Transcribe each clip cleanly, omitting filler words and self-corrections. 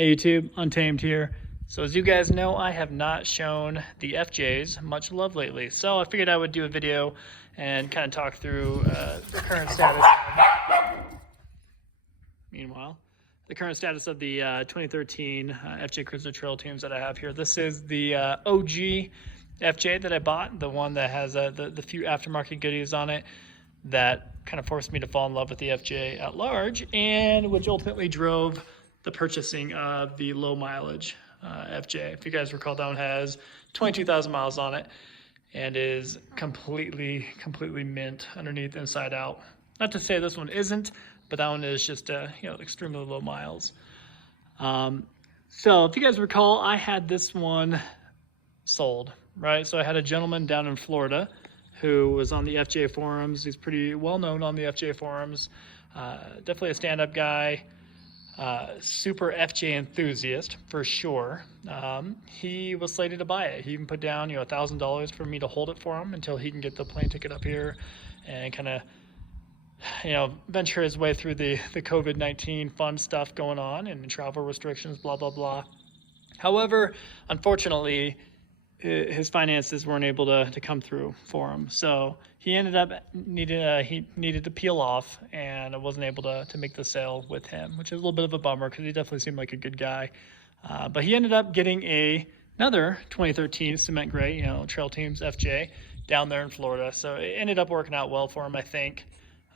Hey YouTube, Untamed here. So as you guys know, I have not shown the FJs much love lately. So I figured I would do a video and kind of talk through the current status of the 2013 FJ Cruiser Trail Teams that I have here. This is the OG FJ that I bought, the one that has the few aftermarket goodies on it that kind of forced me to fall in love with the FJ at large, and which ultimately drove the purchasing of the low mileage FJ. If you guys recall, that one has 22,000 miles on it and is completely mint underneath, inside out. Not to say this one isn't, but that one is just extremely low miles. So if you guys recall, I had this one sold, right? So I had a gentleman down in Florida who was on the FJ forums. He's pretty well known on the FJ forums. Definitely a stand-up guy. Super FJ enthusiast for sure. He was slated to buy it. He even put down $1,000 for me to hold it for him until he can get the plane ticket up here and kind of venture his way through the COVID-19 fun stuff going on and travel restrictions, blah blah blah. However, unfortunately, his finances weren't able to come through for him, so he ended up needed to peel off, and I wasn't able to make the sale with him, which is a little bit of a bummer because he definitely seemed like a good guy. But he ended up getting another 2013 cement gray, Trail Teams FJ down there in Florida. So it ended up working out well for him, I think.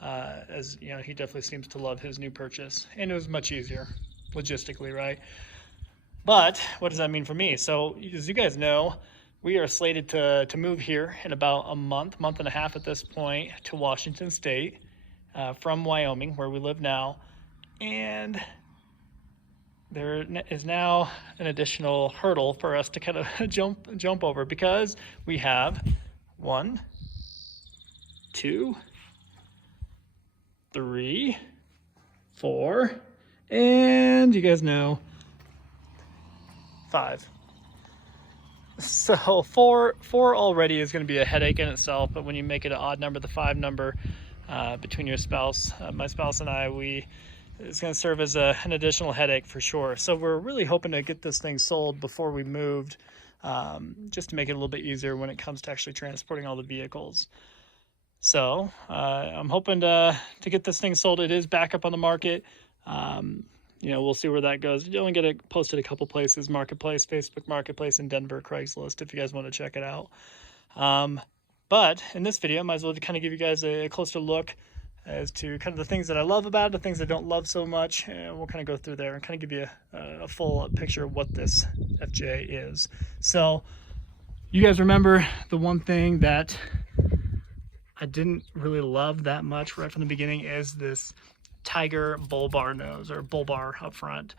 As he definitely seems to love his new purchase, and it was much easier logistically, right? But what does that mean for me? So as you guys know, we are slated to move here in about a month and a half at this point, to Washington State from Wyoming, where we live now. And there is now an additional hurdle for us to kind of jump over, because we have 1, 2, 3, 4, and you guys know, 5. So four already is going to be a headache in itself, but when you make it an odd number, the 5 number between your spouse, my spouse and I, it's going to serve as an additional headache for sure. So we're really hoping to get this thing sold before we moved, just to make it a little bit easier when it comes to actually transporting all the vehicles. So I'm hoping to get this thing sold. It is back up on the market. We'll see where that goes. You only get it posted a couple places: Marketplace, Facebook Marketplace, and Denver Craigslist, if you guys want to check it out. But in this video, I might as well kind of give you guys a closer look as to kind of the things that I love about it, the things I don't love so much, and we'll kind of go through there and kind of give you a full picture of what this FJ is. So you guys remember the one thing that I didn't really love that much right from the beginning is this Tiger bull bar nose, or bull bar up front.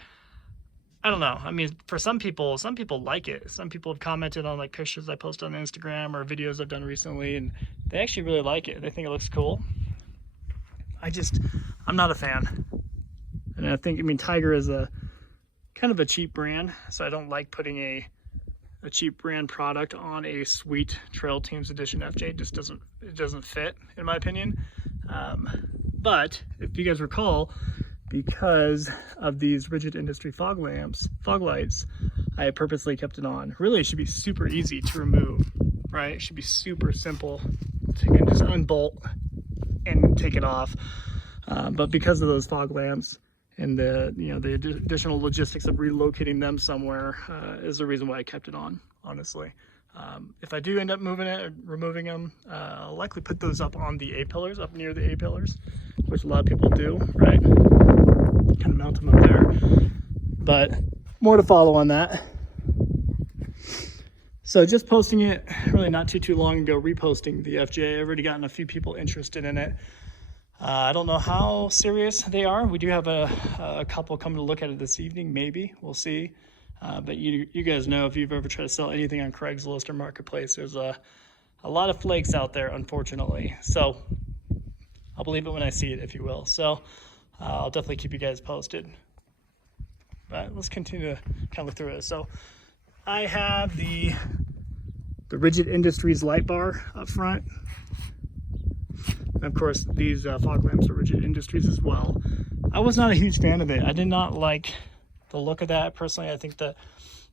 I don't know. I mean, for some people like it. Some people have commented on pictures I post on Instagram or videos I've done recently, and they actually really like it. They think it looks cool. I'm not a fan. And I think, Tiger is a kind of a cheap brand, so I don't like putting a cheap brand product on a sweet Trail Teams Edition FJ. It doesn't fit, in my opinion. But if you guys recall, because of these Rigid Industry fog lights, I purposely kept it on. Really, it should be super easy to remove, right? It should be super simple to just unbolt and take it off. But because of those fog lamps and the additional logistics of relocating them somewhere, is the reason why I kept it on, honestly. If I do end up moving it or removing them, I'll likely put those up on the A-pillars, up near the A-pillars, which a lot of people do, right? Kind of mount them up there. But more to follow on that. So just posting it really not too long ago, reposting the FJ. I've already gotten a few people interested in it. I don't know how serious they are. We do have a couple coming to look at it this evening, maybe. We'll see. But you guys know, if you've ever tried to sell anything on Craigslist or Marketplace, there's a lot of flakes out there, unfortunately. So I'll believe it when I see it, if you will. So I'll definitely keep you guys posted. But let's continue to kind of look through it. So I have the Rigid Industries light bar up front. And of course, these fog lamps are Rigid Industries as well. I was not a huge fan of it. I did not like the look of that. Personally, I think the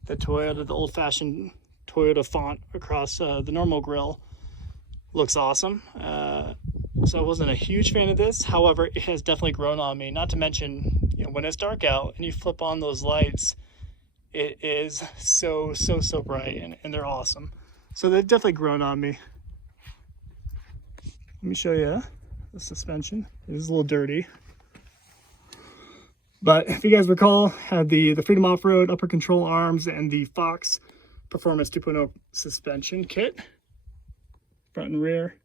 Toyota, the old-fashioned Toyota font across the normal grille looks awesome. So I wasn't a huge fan of this. However, it has definitely grown on me. Not to mention, you know, when it's dark out and you flip on those lights, it is so bright, and they're awesome. So they've definitely grown on me. Let me show you the suspension. It is a little dirty. But if you guys recall, had the Freedom Off-Road upper control arms and the Fox Performance 2.0 suspension kit, front and rear.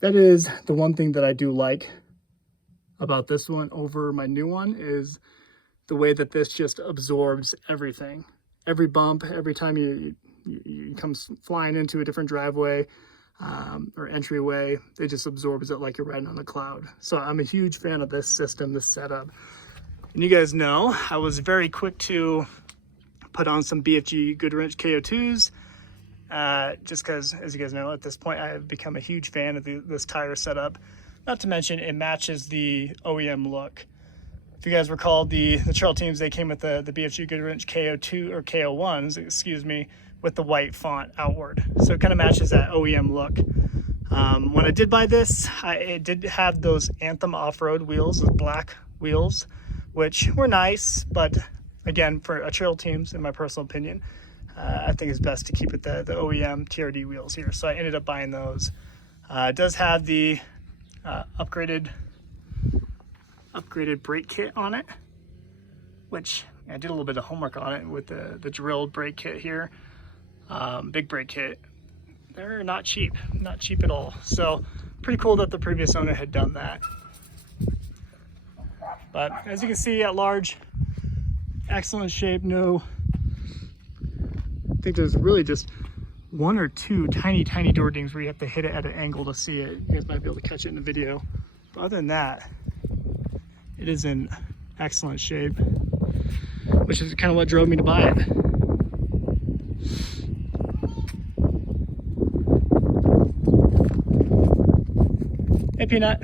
That is the one thing that I do like about this one over my new one, is the way that this just absorbs everything. Every bump, every time you come flying into a different driveway or entryway, it just absorbs it like you're riding on a cloud. So I'm a huge fan of this system, this setup. And you guys know, I was very quick to put on some BFG Goodwrench KO2s, just because, as you guys know, at this point, I have become a huge fan of this tire setup. Not to mention, it matches the OEM look. If you guys recall, the trail teams, they came with the BFG Goodwrench KO2 or KO1s, excuse me, with the white font outward. So it kind of matches that OEM look. When I did buy this, it did have those Anthem off-road wheels, the black wheels, which were nice, but again, for a trail teams, in my personal opinion, I think it's best to keep it the OEM TRD wheels here. So I ended up buying those. It does have the upgraded brake kit on it, which I did a little bit of homework on it with the drilled brake kit here. Big brake kit. They're not cheap at all. So pretty cool that the previous owner had done that. But as you can see, at large, excellent shape. No, I think there's really just one or two tiny door dings where you have to hit it at an angle to see it. You guys might be able to catch it in the video. But other than that, it is in excellent shape, which is kind of what drove me to buy it. Hey Peanut,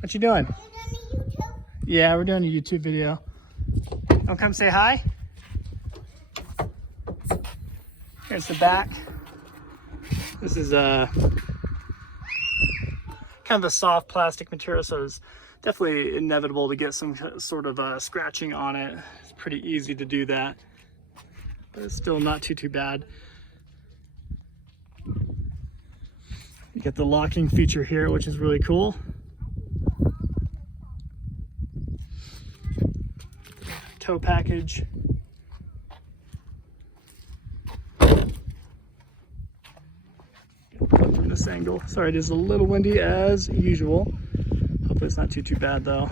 what you doing? Yeah, we're doing a YouTube video. Don't come say hi. Here's the back. This is kind of a soft plastic material, so it's definitely inevitable to get some sort of scratching on it. It's pretty easy to do that, but it's still not too bad. You get the locking feature here, which is really cool. Tow package. From this angle. Sorry, it is a little windy as usual. Hopefully it's not too bad though.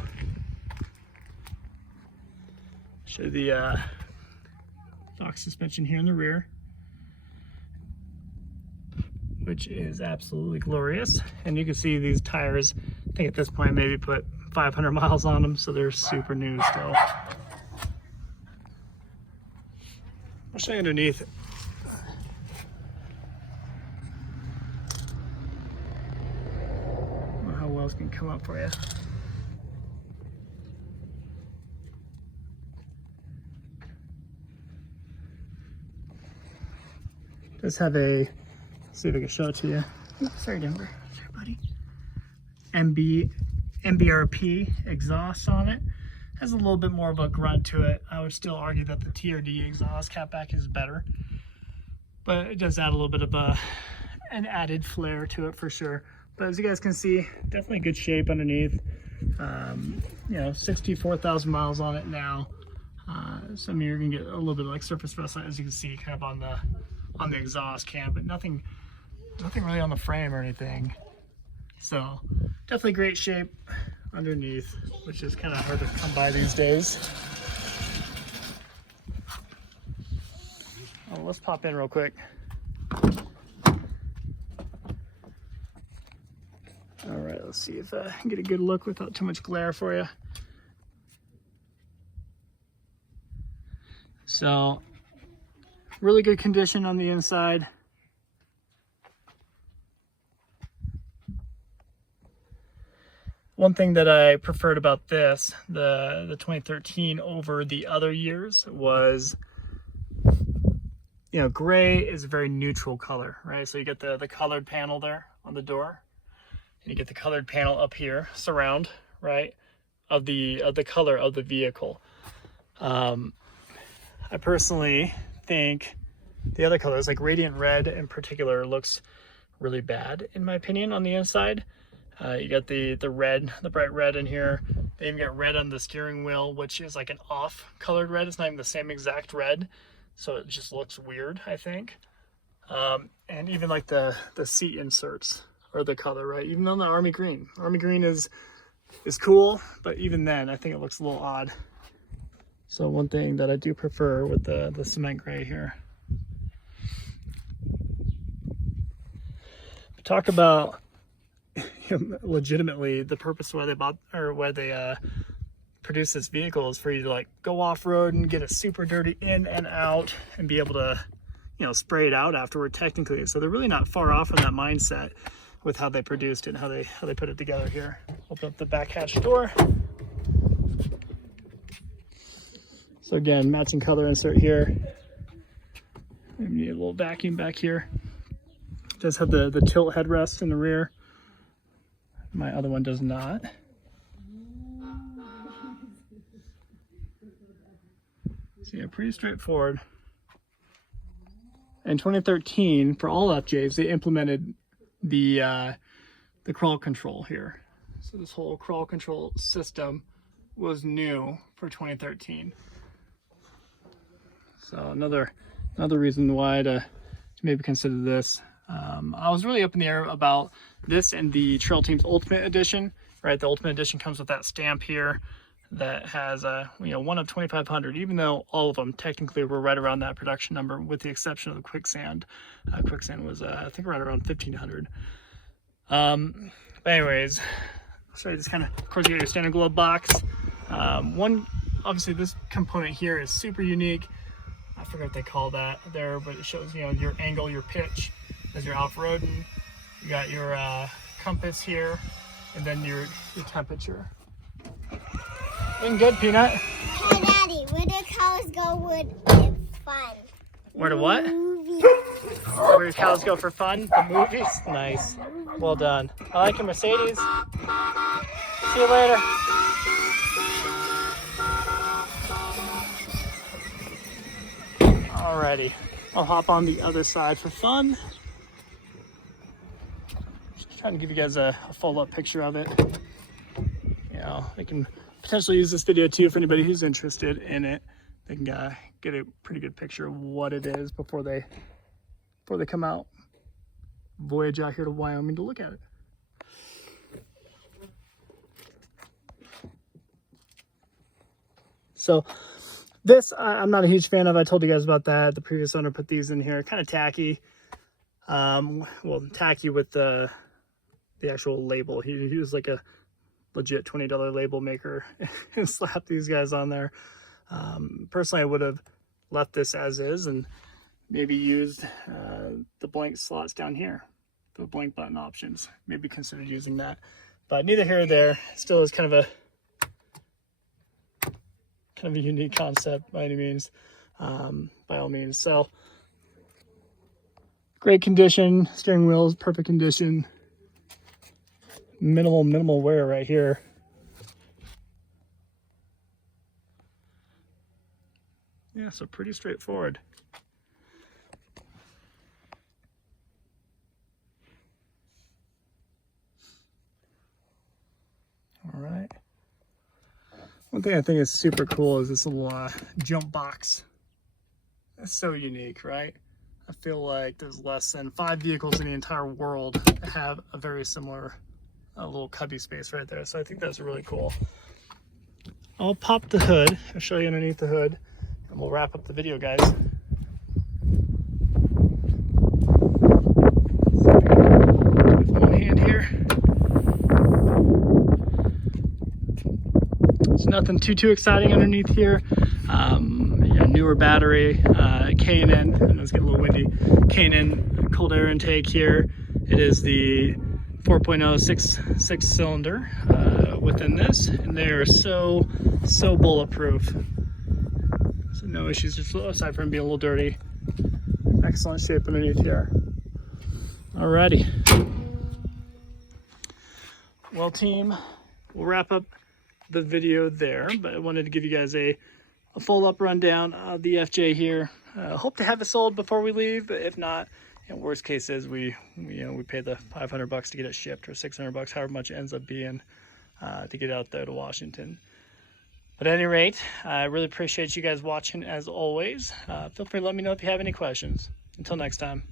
Show the Fox suspension here in the rear, which is absolutely glorious. And you can see these tires, I think at this point maybe put 500 miles on them, so they're super new still. I'll show you underneath. I don't know how well it's gonna come up for you. Does have a, let's see if I can show it to you. Oops, sorry, Denver. Sorry, buddy. MBRP exhaust on it. Has a little bit more of a grunt to it. I would still argue that the TRD exhaust catback is better, but it does add a little bit of an added flair to it for sure. But as you guys can see, definitely good shape underneath. You know, 64,000 miles on it now. So I mean, you're gonna get a little bit of like surface rust, as you can see, kind of on the exhaust cam, but nothing really on the frame or anything. So definitely great shape underneath, which is kind of hard to come by these days. Oh, let's pop in real quick. All right, let's see if I can get a good look without too much glare for you. So really good condition on the inside. One thing that I preferred about this, the 2013 over the other years was, you know, gray is a very neutral color, right? So you get the colored panel there on the door, and you get the colored panel up here, surround, right, of the color of the vehicle. I personally think the other colors, like Radiant Red in particular, looks really bad in my opinion on the inside. You got the red, the bright red in here. They even got red on the steering wheel, which is like an off colored red. It's not even the same exact red, so it just looks weird, I think. And even like the seat inserts are the color, right? Even on the army green is cool, but even then I think it looks a little odd. So one thing that I do prefer with the cement gray here. Talk about legitimately the purpose why they bought, or why they produce this vehicle, is for you to like go off-road and get it super dirty in and out and be able to, you know, spray it out afterward technically. So they're really not far off from that mindset with how they produced it and how they put it together here. Open up the back hatch door. So again, matching color insert here. We need a little vacuum back here. It does have the tilt headrest in the rear. My other one does not. So yeah, pretty straightforward. In 2013, for all FJs, they implemented the crawl control here. So this whole crawl control system was new for 2013. So another reason why to maybe consider this. I was really up in the air about this and the Trail Team's Ultimate Edition, right? The Ultimate Edition comes with that stamp here that has you know, 1 of 2,500, even though all of them technically were right around that production number, with the exception of the Quicksand. Quicksand was I think right around 1,500. But anyways, so just kind of course you got your standard glove box. Obviously this component here is super unique. I forget what they call that there, but it shows, you know, your angle, your pitch as you're off-roading. You got your compass here, and then your temperature. Doing good, Peanut. Hey, Daddy, where do cows go with fun? Where to what? Movies. Where do cows go for fun? The movies? Nice. Well done. I like your Mercedes. See you later. Alrighty, I'll hop on the other side for fun. Just trying to give you guys a full-up picture of it. You know, I can potentially use this video too for anybody who's interested in it. They can get a pretty good picture of what it is before they come out, voyage out here to Wyoming to look at it. So this I'm not a huge fan of. I told you guys about that. The previous owner put these in here, kind of tacky. Well, tacky with the actual label. He was like a legit $20 label maker and slapped these guys on there. Personally, I would have left this as is and maybe used the blank slots down here, the blank button options. Maybe considered using that, but neither here or there. Still is kind of a unique concept by any means, by all means. So great condition, steering wheel is perfect condition, minimal wear right here. Yeah, so pretty straightforward. All right. One thing I think is super cool is this little jump box. That's so unique, right? I feel like there's less than 5 vehicles in the entire world that have a very similar little cubby space right there. So I think that's really cool. I'll pop the hood. I'll show you underneath the hood, and we'll wrap up the video, guys. With one hand here. There's nothing too exciting underneath here. Yeah, newer battery, K&N, I know it's getting a little windy, K&N cold air intake here. It is the 4.0 6 cylinder within this, and they are so bulletproof. So no issues, just aside from being a little dirty. Excellent shape underneath here. Alrighty. Well, team, we'll wrap up the video there, but I wanted to give you guys a full up rundown of the FJ here. Hope to have it sold before we leave, but if not, worst case is we pay the $500 to get it shipped, or $600, however much it ends up being, to get out there to Washington. But at any rate, I really appreciate you guys watching as always. Feel free to let me know if you have any questions. Until next time.